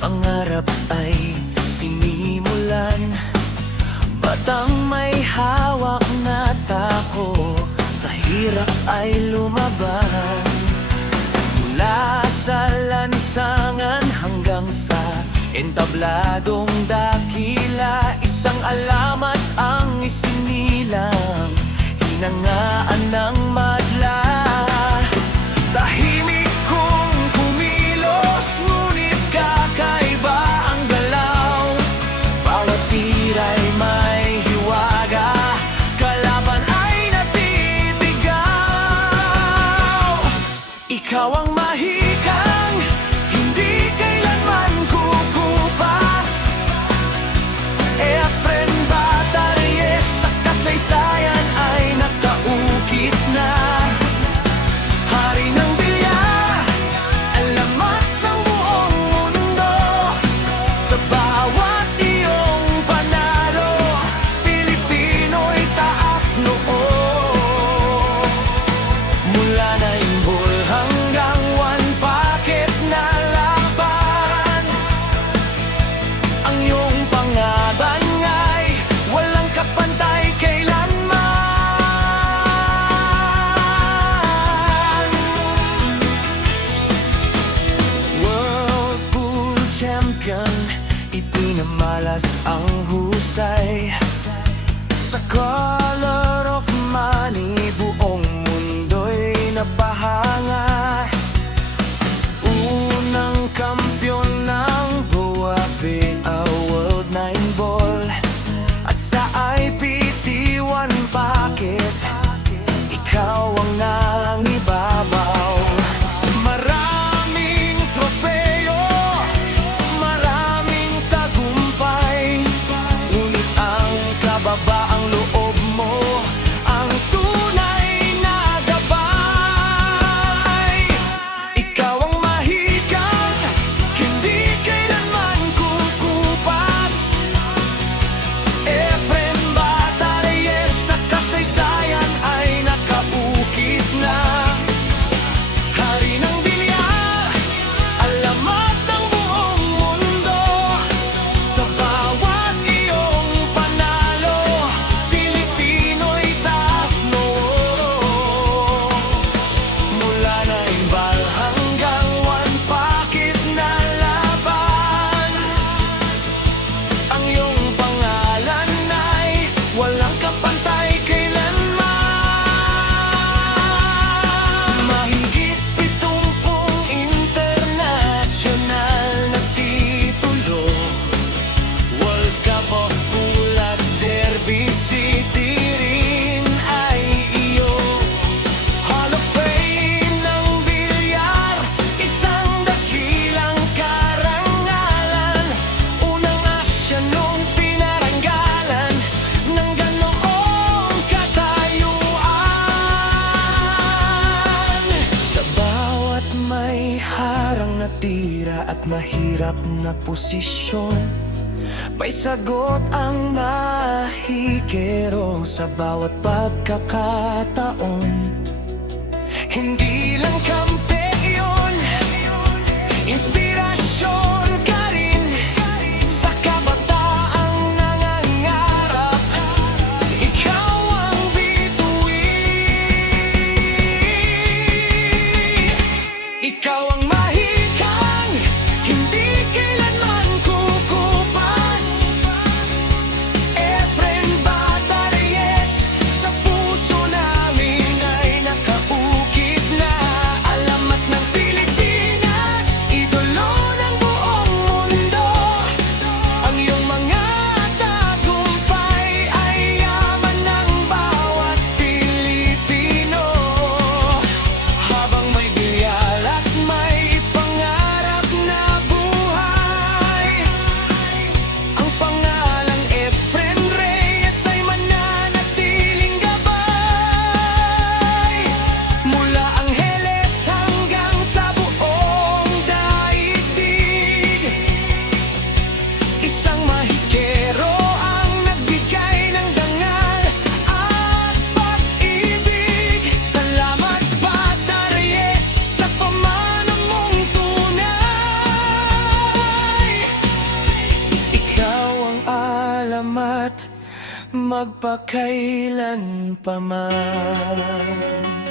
Pangarap ay sinimulan, batang may hawak na tako, sa hirap ay lumaban. Mula sa lansangan hanggang sa entabladong dakila, isang alamat ang isinilang, hinangaan ng madla. Tahimik kong kumilos, ngunit kakaiba ang galaw. Bawat tira'y may hiwaga, kalaban ay natitigaw. Ikaw ang mahikang, hindi kailanman kukupas. Efren Batariyes, sa kasaysayan ay nakaukit na. Hari ng bilyar, alamat ng buong mundo. Sa bawat iyong panalo, Pilipino'y taas noo. Mula 9 ball hanggang 1 packet na laban, ang iyong pangalan ay walang kapantay kailanman. World Pool Champion, ipinamalas ang husay. Sa color of money, buong mundo'y napahanga. Unang kampiyon ng BOA World 9 Ball, at sa IPT 1 Packet, ikaw ang nangibabaw. Maraming tropeo, maraming tagumpay, ngunit ang kababaang loob mo ang tunay na gabay. Ikaw ang mahikang, hindi kailanman kukupas. Efren Batariyes, sa kasaysayan ay nakaukit na. Hari ng bilyar, alamat ng buong mundo. Sa bawat iyong panalo, Pilipino'y taas noo. Mula 9 ball hanggang 1 packet na laban, ang iyong pangalan ay walang kapantay kailanman. Mahigit 70 internasyonal na titulo, World Cup of Pool at Derby City rin ay iyo. Hall of Fame ng bilyar, isang dakilang karangalan. Unang Asyanong pinaranggalan ng ganoong katayuan. Sa bawat may harang na tira at mahirap na posisyon, may sagot ang mahikero sa bawat pagkakataon. Hindi lang kampeon, inspirasyon ka rin sa kabataang nangangarap. Ikaw ang bituin, ikaw ang mahikang, hindi kailanman kukupas. Efren Batariyes, sa puso namin ay nakaukit na. Alamat ng Pilipinas, idolo magpakailan pa man.